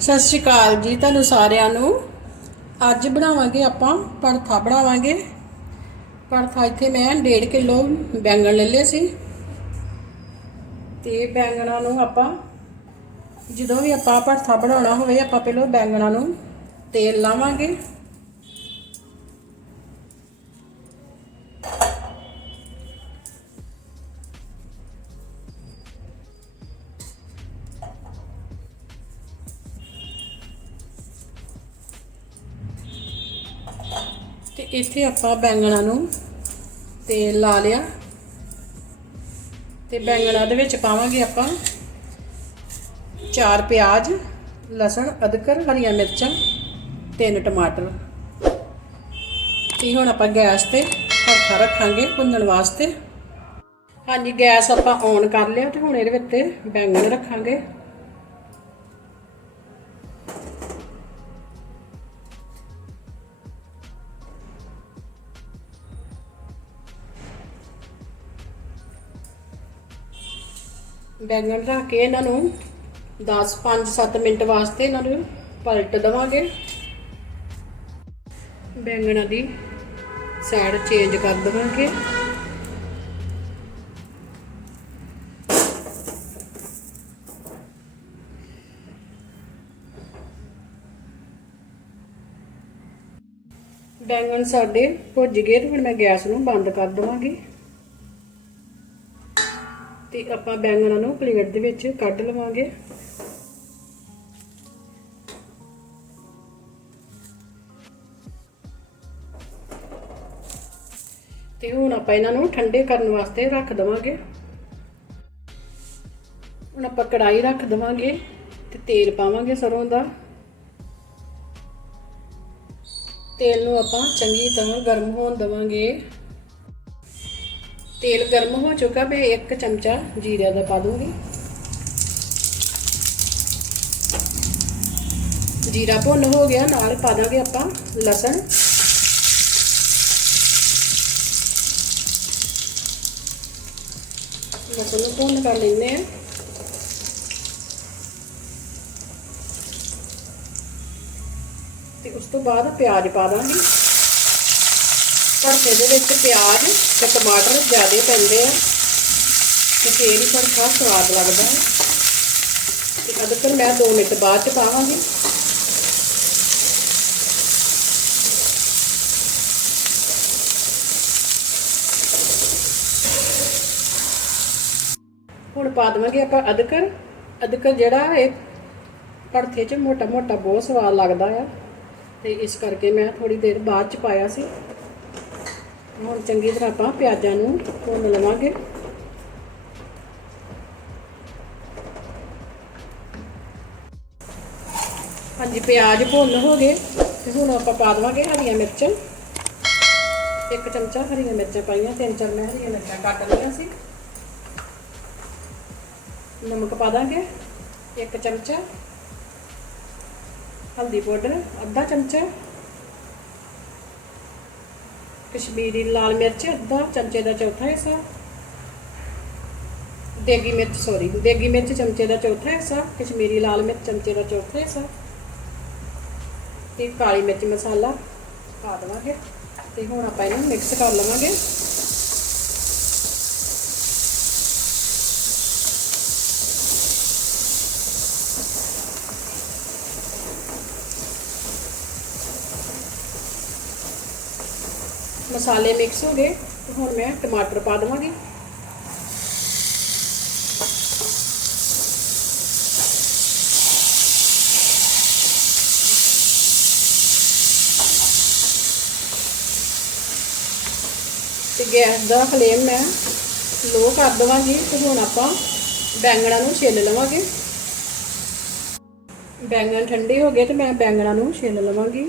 ਸਤਿ ਸ਼੍ਰੀ ਅਕਾਲ ਜੀ ਤੁਹਾਨੂੰ ਸਾਰਿਆਂ ਨੂੰ। ਅੱਜ ਬਣਾਵਾਂਗੇ ਆਪਾਂ ਪਰਥਾ ਬਣਾਵਾਂਗੇ। ਪਰਥਾ ਇੱਥੇ ਮੈਂ 1.5 ਕਿਲੋ ਬੈਂਗਣ ਲੈ ਲਏ ਸੀ। ਤੇ ਬੈਂਗਣਾਂ ਨੂੰ ਆਪਾਂ, ਜਦੋਂ ਵੀ ਆਪਾਂ ਪਰਥਾ ਬਣਾਉਣਾ ਹੋਵੇ, ਆਪਾਂ ਪਹਿਲਾਂ ਬੈਂਗਣਾਂ ਨੂੰ ਤੇਲ ਲਾਵਾਂਗੇ। ਇੱਥੇ ਆਪਾਂ ਬੈਂਗਣਾਂ ਨੂੰ ਤੇਲ ਲਾ ਲਿਆ ਤੇ ਬੈਂਗਣਾਂ ਦੇ ਵਿੱਚ ਪਾਵਾਂਗੇ ਆਪਾਂ ਚਾਰ ਪਿਆਜ਼, ਲਸਣ, ਅਦਰਕ, ਹਰੀਆਂ ਮਿਰਚਾਂ, ਤਿੰਨ ਟਮਾਟਰ। ਇਹ ਹੁਣ ਆਪਾਂ ਗੈਸ ਤੇ ਭਰਥਾ ਰੱਖਾਂਗੇ ਭੁੰਨਣ ਵਾਸਤੇ। ਹਾਂਜੀ, ਗੈਸ ਆਪਾਂ ਔਨ ਕਰ ਲਿਆ ਤੇ ਹੁਣ ਇਹਦੇ ਵਿੱਚ ਬੈਂਗਣ ਰੱਖਾਂਗੇ। ਬੈਂਗਣ ਰੱਖ ਕੇ ਇਹਨਾਂ ਨੂੰ 10 5 7 ਮਿੰਟ ਵਾਸਤੇ ਇਹਨਾਂ ਨੂੰ ਪਲਟ ਦਵਾਂਗੇ ਬੈਂਗਣਾਂ ਦੀ ਸਾਈਡ ਚੇਂਜ ਕਰ ਦਵਾਂਗੇ ਬੈਂਗਣ ਸਾਡੇ ਭੁੱਜ ਗਏ ਤੇ ਹੁਣ ਮੈਂ ਗੈਸ ਨੂੰ ਬੰਦ ਕਰ ਦਵਾਂਗੀ ਤੇ ਆਪਾਂ ਬੈਂਗਣਾਂ ਨੂੰ ਪਲੇਟ ਦੇ ਵਿੱਚ ਕੱਢ ਲਵਾਂਗੇ। ਤੇ ਹੁਣ ਆਪਾਂ ਇਹਨਾਂ ਨੂੰ ਠੰਡੇ ਕਰਨ ਵਾਸਤੇ ਰੱਖ ਦਵਾਂਗੇ। ਹੁਣ ਆਪਾਂ ਕੜਾਈ ਰੱਖ ਦਵਾਂਗੇ ਤੇ ਤੇਲ ਪਾਵਾਂਗੇ ਸਰੋਂ ਦਾ। ਤੇਲ ਨੂੰ ਆਪਾਂ ਚੰਗੀ ਤਰ੍ਹਾਂ ਗਰਮ ਹੋਣ ਦਵਾਂਗੇ। ਤੇਲ ਗਰਮ ਹੋ ਚੁੱਕਾ, ਮੈਂ ਇੱਕ ਚਮਚਾ ਜੀਰਾ ਦਾ ਪਾ ਦੂੰਗੀ। ਜੀਰਾ ਭੁੰਨ ਹੋ ਗਿਆ, ਨਾਲ ਪਾ ਦਾਂਗੇ ਆਪਾਂ ਲਸਣ। ਲਸਣ ਨੂੰ ਭੁੰਨ ਕਰ ਲੈਂਦੇ ਆ ਤੇ ਉਸ ਤੋਂ ਬਾਅਦ ਪਿਆਜ਼ ਪਾ ਦਾਂਗੇ। ਭਰਤੇ ਦੇ ਵਿੱਚ ਪਿਆਜ਼ ਤੇ ਟਮਾਟਰ ਜ਼ਿਆਦਾ ਪੈਂਦੇ ਆ। ਤੇ ਫੇਰ ਹੀ ਭਰਤਾ ਸਵਾਦ ਲੱਗਦਾ ਹੈ। ਤੇ ਅਦਰਕ ਮੈਂ 2 ਮਿੰਟ ਬਾਅਦ ਚ ਪਾਵਾਂਗੀ। ਹੁਣ ਪਾ ਦਵਾਂਗੇ ਆਪਾਂ ਅਦਰਕ। ਅਦਰਕ ਜਿਹੜਾ ਇਹ ਭਰਥੇ 'ਚ ਮੋਟਾ ਮੋਟਾ ਬਹੁਤ ਸਵਾਦ ਲੱਗਦਾ ਆ। ਤੇ ਇਸ ਕਰਕੇ ਮੈਂ ਥੋੜੀ ਦੇਰ ਬਾਅਦ ਚ ਪਾਇਆ ਸੀ। ਹੁਣ ਚੰਗੀ ਤਰ੍ਹਾਂ ਆਪਾਂ ਪਿਆਜ਼ਾਂ ਨੂੰ ਭੁੰਨ ਲਵਾਂਗੇ। ਹਾਂਜੀ, ਪਿਆਜ਼ ਭੁੰਨ ਹੋ ਗਏ ਤੇ ਹੁਣ ਆਪਾਂ ਪਾ ਦਵਾਂਗੇ ਹਰੀਆਂ ਮਿਰਚਾਂ। ਇੱਕ ਚਮਚਾ ਹਰੀਆਂ ਮਿਰਚਾਂ ਪਾਈਆਂ, ਤਿੰਨ ਚਾਰ ਮੈਂ ਹਰੀਆਂ ਮਿਰਚਾਂ ਕੱਟ ਲਈਆਂ ਸੀ। ਨਮਕ ਪਾ ਦਾਂਗੇ, ਇੱਕ ਚਮਚਾ। ਹਲਦੀ ਪਾਊਡਰ, ਅੱਧਾ ਚਮਚਾ। ਕਸ਼ਮੀਰੀ ਲਾਲ ਮਿਰਚ, ਅੱਧਾ ਚਮਚੇ ਦਾ ਚੌਥਾ ਹਿੱਸਾ। ਦੇਗੀ ਮਿਰਚ ਸੌਰੀ ਦੇਗੀ ਮਿਰਚ ਚਮਚੇ ਦਾ ਚੌਥਾ ਹਿੱਸਾ, ਕਸ਼ਮੀਰੀ ਲਾਲ ਮਿਰਚ ਚਮਚੇ ਦਾ ਚੌਥਾ ਹਿੱਸਾ। ਤੇ ਕਾਲੀ ਮਿਰਚ ਮਸਾਲਾ ਪਾ ਦੇਵਾਂਗੇ ਤੇ ਹੁਣ ਆਪਾਂ ਇਹਨੂੰ ਮਿਕਸ ਕਰ ਲਵਾਂਗੇ। ਮਸਾਲੇ ਮਿਕਸ ਹੋ ਗਏ, ਤੇ ਹੁਣ ਮੈਂ ਟਮਾਟਰ ਪਾ ਦਵਾਂਗੀ। ਤੇ ਗੈਸ ਦਾ ਫਲੇਮ ਮੈਂ ਲੋ ਕਰ ਦਵਾਂਗੀ, ਤੇ ਹੁਣ ਆਪਾਂ ਬੈਂਗਣਾ ਨੂੰ ਛਿੱਲ ਲਵਾਂਗੇ। ਬੈਂਗਣ ਠੰਡੇ ਹੋ ਗਏ, ਤੇ ਮੈਂ ਬੈਂਗਣਾ ਨੂੰ ਛਿੱਲ ਲਵਾਂਗੀ।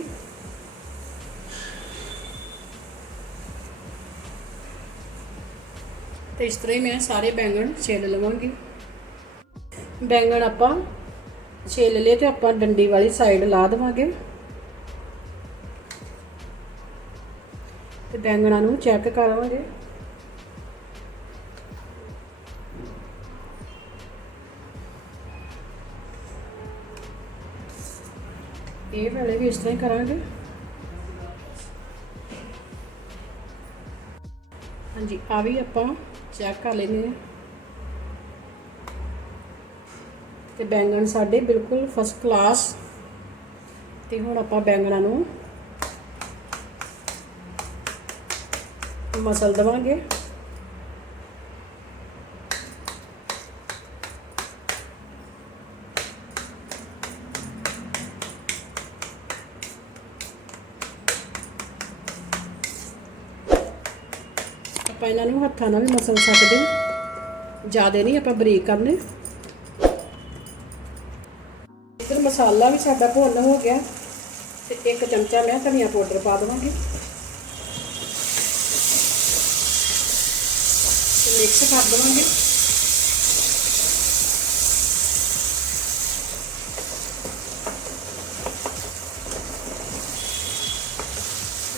ਤੇ ਇਸ ਤਰ੍ਹਾਂ ਹੀ ਮੈਂ ਸਾਰੇ ਬੈਂਗਣ ਛਿੱਲ ਲਵਾਂਗੀ। ਬੈਂਗਣ ਆਪਾਂ ਛਿੱਲ ਲਏ ਤੇ ਆਪਾਂ ਡੰਡੀ ਵਾਲੀ ਸਾਈਡ ਲਾ ਦੇਵਾਂਗੇ। ਤੇ ਬੈਂਗਣਾਂ ਨੂੰ ਚੈੱਕ ਕਰਾਂਗੇ ਇਹ ਵਾਲੇ ਵੀ ਇਸ ਤਰ੍ਹਾਂ ਹੀ ਕਰਾਂਗੇ। ਹਾਂਜੀ, ਆ ਵੀ ਆਪਾਂ ਚੈੱਕ ਕਰ ਲੈਨੇ ਆ ਤੇ ਬੈਂਗਣ ਸਾਡੇ ਬਿਲਕੁਲ ਫਸਟ ਕਲਾਸ ਤੇ ਹੁਣ ਆਪਾਂ ਬੈਂਗਣਾਂ ਨੂੰ ਮਸਲ ਦਵਾਂਗੇ। ਆਪਾਂ ਇਹਨਾਂ ਨੂੰ ਹੱਥਾਂ ਨਾਲ ਵੀ ਮਸਲ ਸਕਦੇ ਜ਼ਿਆਦਾ ਨਹੀਂ ਆਪਾਂ ਬਰੀਕ ਕਰਨੇ। ਇਧਰ ਮਸਾਲਾ ਵੀ ਸਾਡਾ ਭੁੰਨ ਹੋ ਗਿਆ। ਤੇ ਇੱਕ ਚਮਚਾ ਮੈਂ ਧਨੀਆ ਪਾਊਡਰ ਪਾ ਦਵਾਂਗੀ। ਤੇ ਮਿਕਸ ਕਰ ਦਵਾਂਗੇ।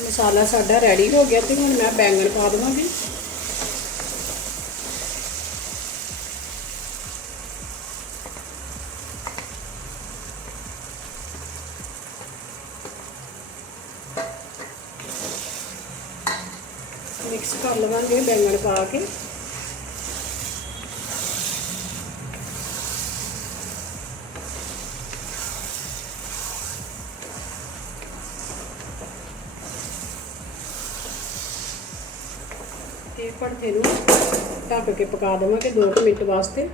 ਮਸਾਲਾ ਸਾਡਾ ਰੈਡੀ ਹੋ ਗਿਆ ਤੇ ਹੁਣ ਮੈਂ ਬੈਂਗਣ ਪਾ ਦਵਾਂਗੀ। ਮਿਕਸ ਕਰ ਲਵਾਂਗੇ ਬੈਂਗਣ ਪਾ ਕੇ। ਇਹ ਭੜਥੇ ਨੂੰ ਢੱਕ ਕੇ ਪਕਾ ਦੇਵਾਂਗੇ 2 ਮਿੰਟ ਵਾਸਤੇ।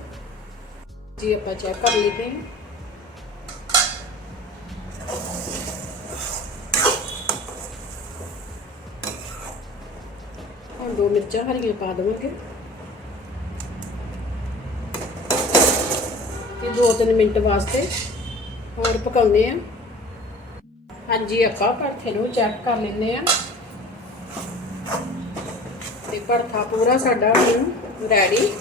ਜੀ, ਆਪਾਂ ਚੈੱਕ ਕਰ ਲੈਂਦੇ ਹਾਂ। ਹੁਣ ਦੋ ਮਿਰਚਾਂ ਹਰੀਆਂ ਪਾ ਦੇਵਾਂਗੇ। ਤੇ 2-3 ਮਿੰਟ ਵਾਸਤੇ ਹੋਰ ਪਕਾਉਂਦੇ ਆ। ਹਾਂਜੀ ਆਪਾਂ ਭਰਥੇ ਨੂੰ ਚੈੱਕ ਕਰ ਲੈਂਦੇ ਆ। ਤੇ ਭਰਥਾ ਪੂਰਾ ਸਾਡਾ ਹੁਣ ਰੈਡੀ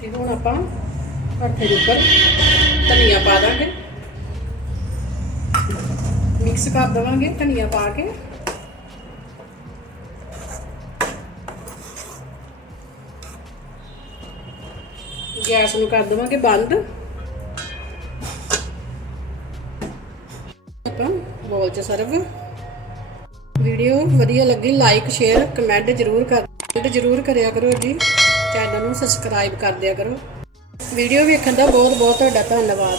ਤੇ ਹੁਣ ਆਪਾਂ ਭਰਥੇ ਦੇ ਉੱਪਰ ਧਨੀਆ ਪਾ ਦਾਂਗੇ। ਮਿਕਸ ਕਰ ਦਵਾਂਗੇ ਧਨੀਆ ਪਾ ਕੇ। ਗੈਸ ਨੂੰ ਕਰ ਦਵਾਂਗੇ ਬੰਦ। ਆਪਾਂ ਬੋਲ ਚ ਸਰਵ। ਵੀਡੀਓ ਵਧੀਆ ਲੱਗੀ ਲਾਈਕ ਸ਼ੇਅਰ ਕਮੈਂਟ ਜ਼ਰੂਰ ਕਰ ਕਮੈਂਟ ਜ਼ਰੂਰ ਕਰਿਆ ਕਰੋ ਜੀ। ਚੈਨਲ ਨੂੰ ਸਬਸਕ੍ਰਾਈਬ ਕਰ ਦਿਆ ਕਰੋ। ਵੀਡੀਓ ਵੇਖਣ ਦਾ ਬਹੁਤ ਬਹੁਤ ਤੁਹਾਡਾ ਧੰਨਵਾਦ।